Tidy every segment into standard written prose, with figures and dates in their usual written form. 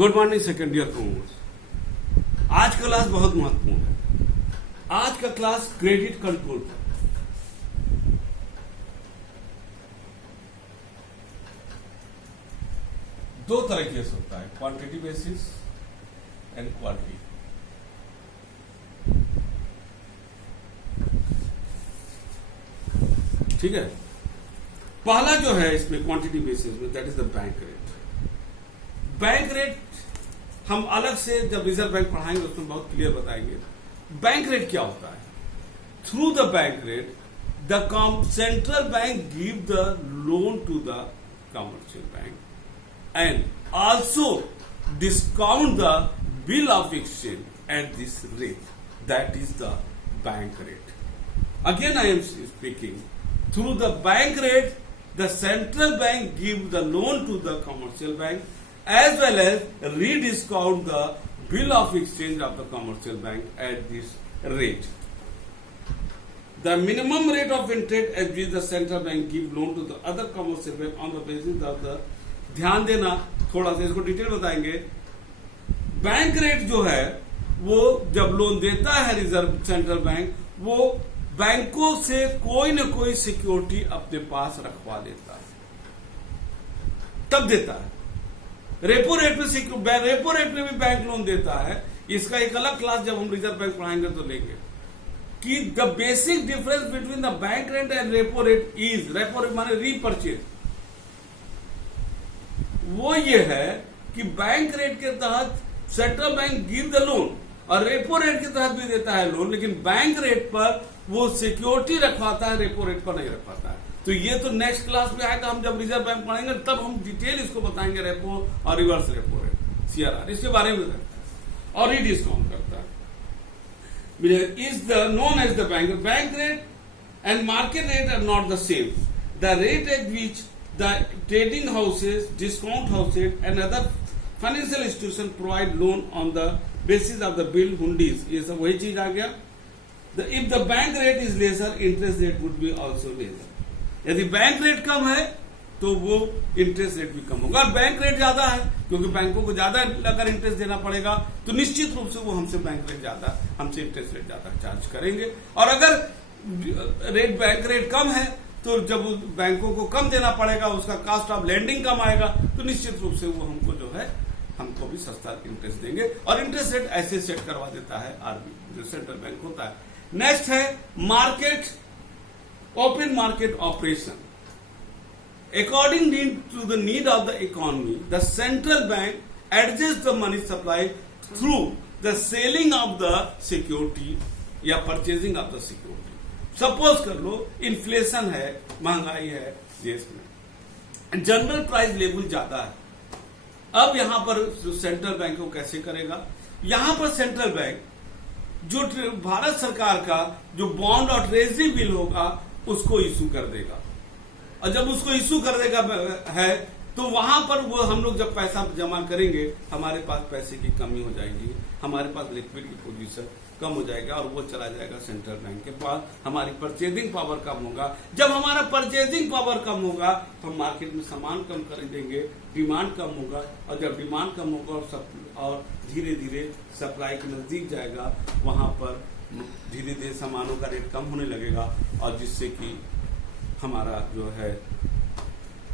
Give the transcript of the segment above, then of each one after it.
Good morning second year commerce. आज का class बहुत महत्वपूर्ण है। आज का क्लास क्रेडिट कंट्रोल पर। दो तरीके से होता है, क्वांटिटी बेसिस एंड क्वालिटी। ठीक है, पहला जो है इसमें क्वांटिटी बेसिस में, that is the bank rate. Bank rate हम अलग से जब रिजर्व बैंक पढ़ाएंगे उसमें बहुत क्लियर बताएंगे। बैंक रेट क्या होता है? Through the bank rate the central bank give the loan to the commercial bank and also discount the bill of exchange at this rate, that is the bank rate. Again I am speaking, through the bank rate the central bank give the loan to the commercial bank as well as rediscount the bill of exchange of the commercial bank at this rate. The minimum rate of interest at which the central bank give loan to the other commercial bank on the basis of the, ध्यान देना, थोड़ा सा इसको detail बताएंगे। Bank rate जो है वो जब लोन देता है रिजर्व सेंट्रल बैंक, वो बैंकों से कोई न कोई सिक्योरिटी अपने पास रखवा लेता है, तब देता है। रेपो रेट में भी बैंक लोन देता है। इसका एक अलग क्लास जब हम रिजर्व बैंक पढ़ाएंगे तो लेंगे कि the basic difference between the bank rate and repo rate is, repo rate माने रीपर्चेज, वो ये है कि बैंक रेट के तहत central bank give the loan और रेपो रेट के तहत भी देता है लोन, लेकिन बैंक रेट पर वो सिक्योरिटी रखवाता है, रेपो रेट पर नहीं रखवाता है। तो ये तो नेक्स्ट क्लास में आएगा, हम जब रिजर्व बैंक पढ़ेंगे तब हम डिटेल इसको बताएंगे, रेपो और रिवर्स रेपो रेट, सीआरआर, इसके बारे में और ही डिस्काउंट करता है। Is the known as the bank rate and market rate are not the same. The rate at which the trading houses, discount houses and other financial institution provide loan on the basis of the bill hundis, ये सब वही चीज आ गया। If the bank rate is lesser, interest rate would be also lesser. यदि bank rate कम है तो वो interest rate भी कम होगा। और बैंक रेट ज्यादा है क्योंकि बैंकों को ज्यादा अगर इंटरेस्ट देना पड़ेगा तो निश्चित रूप से वो हमसे बैंक रेट ज्यादा, हमसे इंटरेस्ट रेट ज्यादा चार्ज करेंगे। और अगर बैंक रेट कम है तो जब बैंकों को कम देना पड़ेगा, उसका कॉस्ट ऑफ लेंडिंग कम आएगा, तो निश्चित रूप से वो हमको जो है, हमको भी सस्ता इंटरेस्ट देंगे। और इंटरेस्ट रेट ऐसे सेट करवा देता है आरबीआई, जो सेंट्रल बैंक होता है। नेक्स्ट है market, open market operation. According to the need of the economy, the central bank adjust the money supply through the selling of the security या purchasing of the security. Suppose कर लो inflation है, महंगाई है देश में, general price level ज्यादा है। अब यहां पर सेंट्रल बैंक को कैसे करेगा? यहां पर सेंट्रल बैंक जो भारत सरकार का जो बॉन्ड और ट्रेजरी बिल होगा उसको इशू कर देगा, और जब उसको इशू कर देगा है तो वहां पर वो हम लोग जब पैसा जमा करेंगे, हमारे पास पैसे की कमी हो जाएगी, हमारे पास लिक्विड की पोजीशन कम हो जाएगा और वो चला जाएगा सेंट्रल बैंक के पास। हमारी परचेजिंग पावर कम होगा। जब हमारा परचेजिंग पावर कम होगा तो हम मार्केट में सामान कम खरीदेंगे, डिमांड कम होगा, और जब डिमांड कम होगा और धीरे धीरे सप्लाई के नजदीक जाएगा, वहां पर धीरे धीरे सामानों का रेट कम होने लगेगा, और जिससे कि हमारा जो है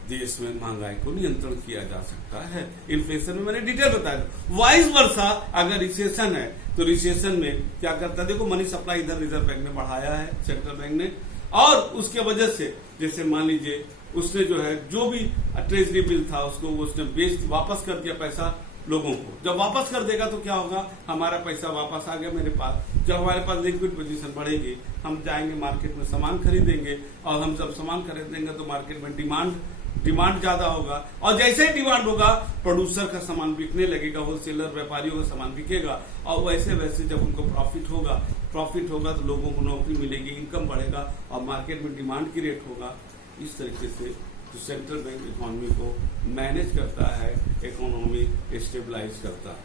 देश में महंगाई को नियंत्रण किया जा सकता है। इन्फ्लेशन में मैंने डिटेल बताया। वाइस वर्सा अगर रिसेशन है तो रिसेशन में क्या करता है? देखो, मनी सप्लाई इधर रिजर्व बैंक ने बढ़ाया है, सेंट्रल बैंक ने, और उसके वजह से जैसे मान लीजिए उसने जो है जो भी ट्रेजरी बिल था उसको उसने वापस कर दिया पैसा लोगों को। जब वापस कर देगा तो क्या होगा? हमारा पैसा वापस आ गया मेरे पास। जब हमारे पास लिक्विड पोजीशन बढ़ेगी, हम जाएंगे मार्केट में सामान खरीदेंगे, और हम जब सामान खरीदेंगे तो मार्केट में डिमांड ज्यादा होगा, और जैसे ही डिमांड होगा प्रोड्यूसर का सामान बिकने लगेगा, होलसेलर व्यापारियों का सामान बिकेगा, और वैसे वैसे जब उनको प्रॉफिट होगा तो लोगों को नौकरी मिलेगी, इनकम बढ़ेगा, और मार्केट में डिमांड की रेट होगा। इस तरीके से तो सेंट्रल बैंक इकोनॉमी को मैनेज करता है, इकोनॉमी स्टेबलाइज करता है।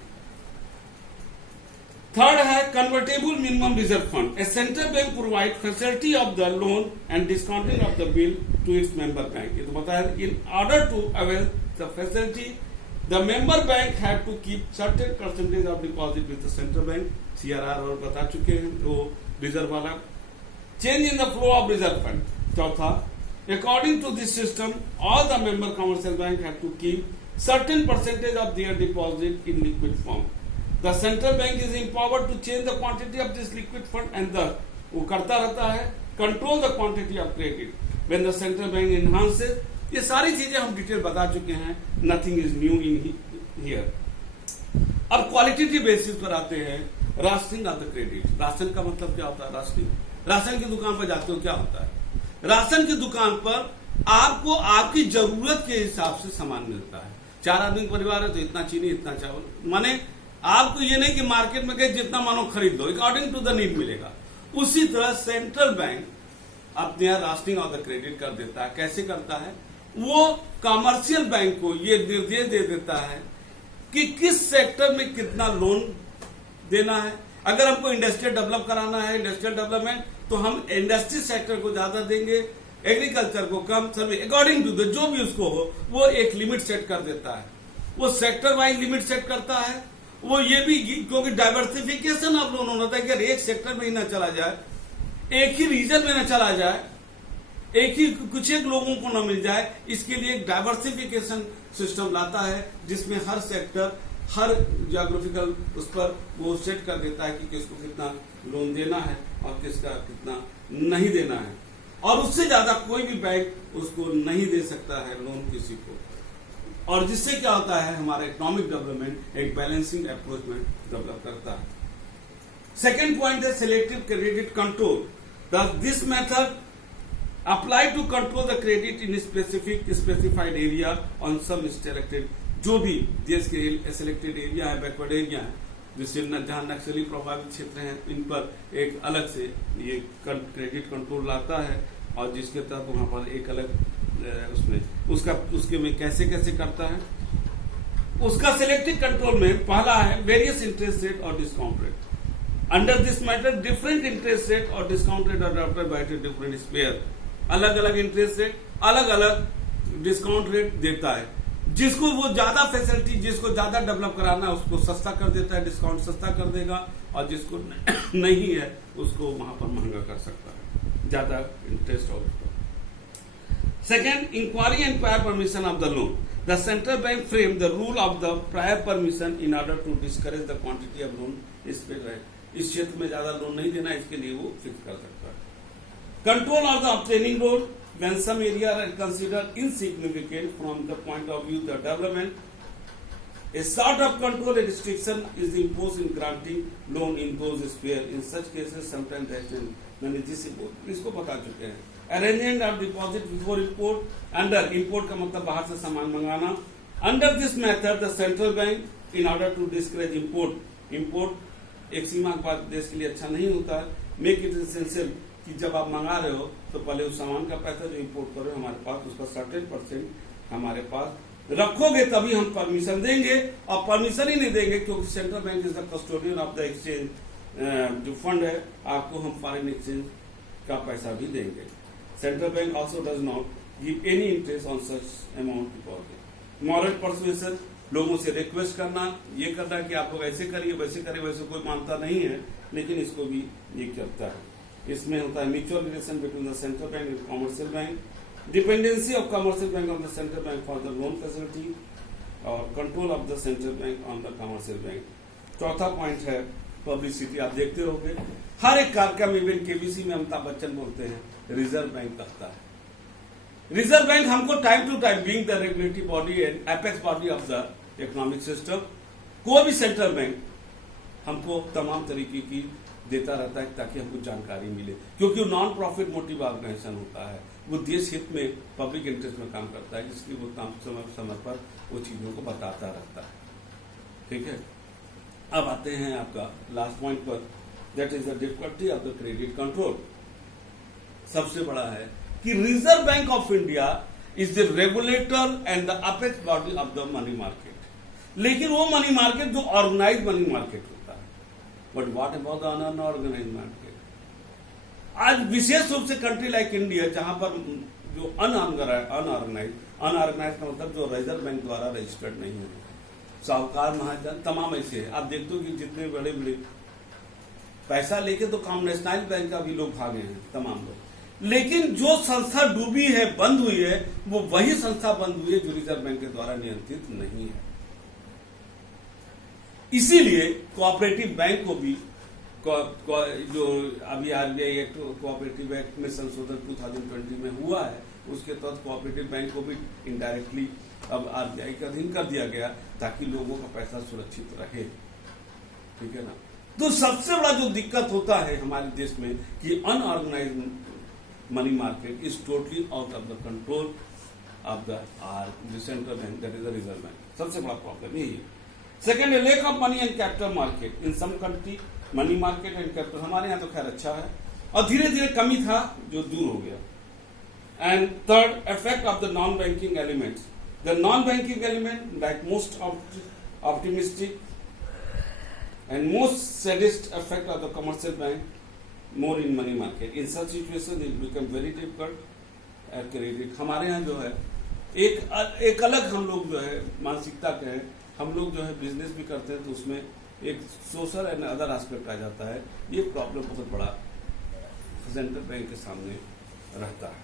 थर्ड है convertible minimum reserve fund. A central bank provide facility of the loan and discounting of the bill to its member bank. ये तो बताया, in order to avail the facility The member bank had to keep certain percentage of deposit with the central bank. CRR और बता चुके हैं वो reserve वाला. Change in the flow of reserve fund. चौथा, according to this system, all the member commercial bank had to keep certain percentage of their deposit in liquid form. The central bank is empowered to change the quantity of this liquid fund and thus वो करता रहता है control the quantity of credit when the central bank enhances. ये सारी चीजें हम detail बता चुके हैं. Nothing is new in here. अब क्वालिटेटिव बेसिस पर आते हैं. Rationing of the credit. Ration का मतलब क्या होता है? राशनिंग. राशन की दुकान पर जाते हो, क्या होता है? राशन की दुकान पर आपको आपकी जरूरत के हिसाब से सामान मिलता है. 4 आदमी का परिवार है तो इतना चीनी, इतना चावल, माने आपको ये नहीं कि मार्केट में गए जितना मानो खरीद लो, अकॉर्डिंग टू द नीड मिलेगा. उसी तरह सेंट्रल बैंक अपने यहाँ राशनिंग ऑफ द क्रेडिट कर देता है. कैसे करता है? वो कमर्शियल बैंक को ये निर्देश दे देता है कि किस सेक्टर में कितना लोन देना है. अगर हमको इंडस्ट्रियल डेवलप कराना है, इंडस्ट्रियल डेवलपमेंट, तो हम इंडस्ट्री सेक्टर को ज्यादा देंगे, एग्रीकल्चर को कम, सभी अकॉर्डिंग टू द जो भी उसको हो वो एक लिमिट सेट कर देता है. वो सेक्टर वाइज लिमिट सेट करता है. वो ये भी क्योंकि डाइवर्सिफिकेशन ऑफ लोन होता है कि अगर एक सेक्टर में ही ना चला जाए, एक ही रीजन में ना चला जाए, एक ही कुछ एक लोगों को न मिल जाए, इसके लिए एक डाइवर्सिफिकेशन सिस्टम लाता है जिसमें हर सेक्टर, हर ज्योग्राफिकल उस पर वो सेट कर देता है कि किसको कितना लोन देना है और किसका कितना नहीं देना है. और उससे ज्यादा कोई भी बैंक उसको नहीं दे सकता है लोन किसी को. और जिससे क्या होता है, हमारा इकोनॉमिक डेवलपमेंट एक बैलेंसिंग अप्रोच में डेवलप करता है. सेकेंड पॉइंट है selective credit control. This method apply to control the credit in specified area on some selected, जो भी देश के selected area है, बैकवर्ड एरिया है, जिससे जहां नक्सली प्रभावित क्षेत्र हैं, इन पर एक अलग से ये क्रेडिट कंट्रोल लाता है. और जिसके तहत वहां पर एक अलग उसमें उसके में कैसे कैसे करता है. उसका सिलेक्टिव कंट्रोल में पहला है वेरियस इंटरेस्ट रेट और discount rate. Under this matter different interest rate और discount rate are adopted by different spare. अलग अलग इंटरेस्ट रेट, अलग अलग डिस्काउंट रेट देता है. जिसको वो ज्यादा फैसिलिटी, जिसको ज्यादा डेवलप कराना है उसको सस्ता कर देता है, डिस्काउंट सस्ता कर देगा. और जिसको नहीं है उसको वहां पर महंगा कर सकता है, ज्यादा इंटरेस्ट हो उसको. Second, inquiry and prior permission of the loan. The central bank frame the rule of the prior permission in order to discourage the quantity of loan. इस क्षेत्र में ज्यादा लोन नहीं देना, इसके लिए वो फिक्स कर सकता है. Control of the obtaining loan when some areas are considered insignificant from the point of view of the development. A sort of control and restriction is imposed in granting loan in those spheres. In such cases, sometimes मैंने जिससे इसको बता चुके हैं. Arrangement of deposit before import. Under import का मतलब बाहर से सामान मंगाना. Under this method, the central bank, in order to discourage import एक सीमा के बाद देश के लिए अच्छा नहीं होता, make it essential कि जब आप मंगा रहे हो तो पहले उस सामान का पैसा जो इंपोर्ट कर रहे हो हमारे पास, उसका 30% हमारे पास रखोगे तभी हम परमिशन देंगे. और परमिशन ही नहीं देंगे क्योंकि central bank is the custodian of the exchange. जो फंड है आपको हम फॉरेन एक्सचेंज का पैसा भी देंगे. Central bank also does not give any interest on such amount deposit. Moral persuasion, लोगों से रिक्वेस्ट करना, ये करना कि आप लोग ऐसे करिए वैसे करिए, वैसे कोई मानता नहीं है, लेकिन इसको भी ये करता है. इसमें होता है mutual relation between the central bank and commercial bank. Dependency of commercial bank on the central bank for the loan facility और control of the central bank on the commercial bank. चौथा पॉइंट है publicity. आप देखते रहोगे हर एक कार्यक्रम, event KBC में अमिताभ बच्चन बोलते हैं रिजर्व बैंक करता है. रिजर्व बैंक हमको time to time being the regulatory body and apex body of the economic system, कोई भी सेंट्रल बैंक हमको तमाम तरीके की देता रहता है ताकि हमको जानकारी मिले, क्योंकि वो नॉन प्रॉफिट मोटिव ऑर्गेनाइजेशन होता है. वो देश हित में, पब्लिक इंटरेस्ट में काम करता है, इसलिए वो समय पर वो चीजों को बताता रहता है. ठीक है. अब आते हैं आपका लास्ट पॉइंट पर, that is the difficulty of the credit control. सबसे बड़ा है कि reserve bank of India is the regulator and the apex body of the money market. लेकिन वो मनी मार्केट जो ऑर्गेनाइज मनी मार्केट होता है. But what about the unorganise market? आज विशेष रूप से कंट्री लाइक इंडिया, जहां पर जो अनऑर्गेनाइज का मतलब जो रिजर्व बैंक द्वारा रजिस्टर्ड नहीं है, साहूकार महाजन तमाम ऐसे हैं। आप देखते हो कि जितने बड़े बड़े पैसा लेके तो काम नेशनल बैंक का भी लोग भागे हैं तमाम लोग, लेकिन जो संस्था डूबी है, बंद हुई है, वो वही संस्था बंद हुई है जो रिजर्व बैंक के द्वारा नियंत्रित नहीं है। इसीलिए कोऑपरेटिव बैंक को भी जो अभी आरबीआई एक्ट कोऑपरेटिव एक्ट में संशोधन 2020 में हुआ है, उसके तहत कोऑपरेटिव बैंक को भी इनडायरेक्टली अब आरबीआई के अधीन कर दिया गया ताकि लोगों का पैसा सुरक्षित रहे। ठीक है ना। तो सबसे बड़ा जो दिक्कत होता है हमारे देश में कि unorganised money market is totally out of the control of the central bank, that is the reserve bank. सबसे बड़ा प्रॉब्लम यही है। सेकेंड है lack of money and capital market in some country. Money market and capital हमारे यहाँ तो खैर अच्छा है और धीरे धीरे कमी था जो दूर हो गया। And third effect of the non banking elements. The non banking element like most optimistic and most saddest effect of the commercial bank more in money market. In such situation it become very difficult credit। हमारे यहाँ जो है एक अलग हम लोग जो है मानसिकता के हैं, हम लोग जो है बिजनेस भी करते हैं तो उसमें एक सोशल एंड अदर एस्पेक्ट आ जाता है। ये प्रॉब्लम बहुत बड़ा सेंट्रल बैंक के सामने रहता है।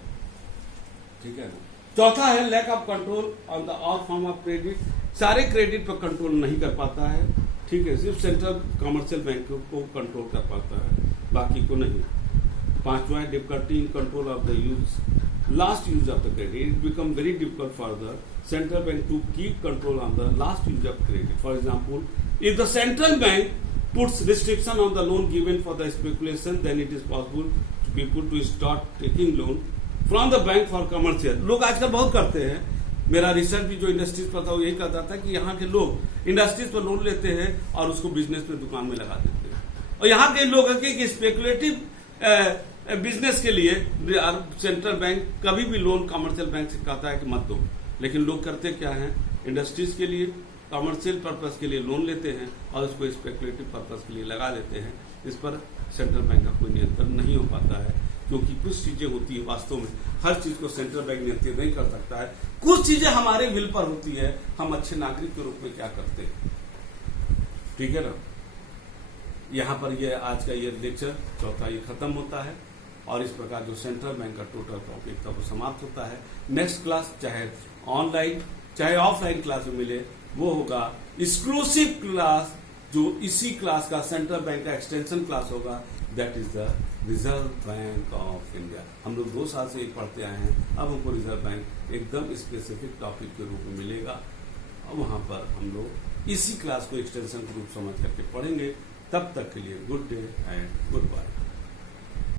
ठीक है ना। चौथा है lack of control on the all form of credit. सारे क्रेडिट पर कंट्रोल नहीं कर पाता है। ठीक है, सिर्फ सेंट्रल कमर्शियल बैंक को कंट्रोल कर पाता है, बाकी को नहीं। पांचवा है difficulty in control of the last use of the credit. It become very difficult for the central bank to keep control on the last use of credit. For example, if the central bank puts restriction on the loan given for the speculation, then it is possible to people to start taking loan from the bank for commercial. लोग आजकल बहुत करते हैं। मेरा research भी जो industries पर था वो यही कहता था कि यहाँ के लोग इंडस्ट्रीज पर लोन लेते हैं और उसको बिजनेस में दुकान में लगा देते हैं। और यहाँ के लोग कि स्पेकुलेटिव बिजनेस के लिए सेंट्रल बैंक कभी भी लोन कमर्शियल बैंक से कहता है कि मत दो, लेकिन लोग करते क्या है, इंडस्ट्रीज के लिए कमर्शियल पर्पज के लिए लोन लेते हैं और उसको स्पेकुलेटिव पर्पज के लिए लगा देते हैं। इस पर सेंट्रल बैंक का कोई नियंत्रण नहीं हो पाता है, क्योंकि कुछ चीजें होती है वास्तव में हर चीज को सेंट्रल बैंक नियंत्रित नहीं कर सकता है। कुछ चीजें हमारे विल पर होती है, हम अच्छे नागरिक के रूप में क्या करते हैं। ठीक है ना। यहाँ पर ये आज का ये लेक्चर चौथा ये खत्म होता है और इस प्रकार जो सेंट्रल बैंक का टोटल टॉपिक था वो समाप्त होता है। नेक्स्ट क्लास चाहे ऑनलाइन चाहे ऑफलाइन क्लास में मिले, वो होगा एक्सक्लूसिव क्लास, जो इसी क्लास का सेंट्रल बैंक का एक्सटेंशन क्लास होगा, that is the reserve bank of India. हम लोग 2 साल से पढ़ते आए हैं, अब हमको रिजर्व बैंक एकदम स्पेसिफिक टॉपिक के रूप में मिलेगा और वहां पर हम लोग इसी क्लास को एक्सटेंशन के रूप समझ करके पढ़ेंगे। तब तक के लिए good day and good bye.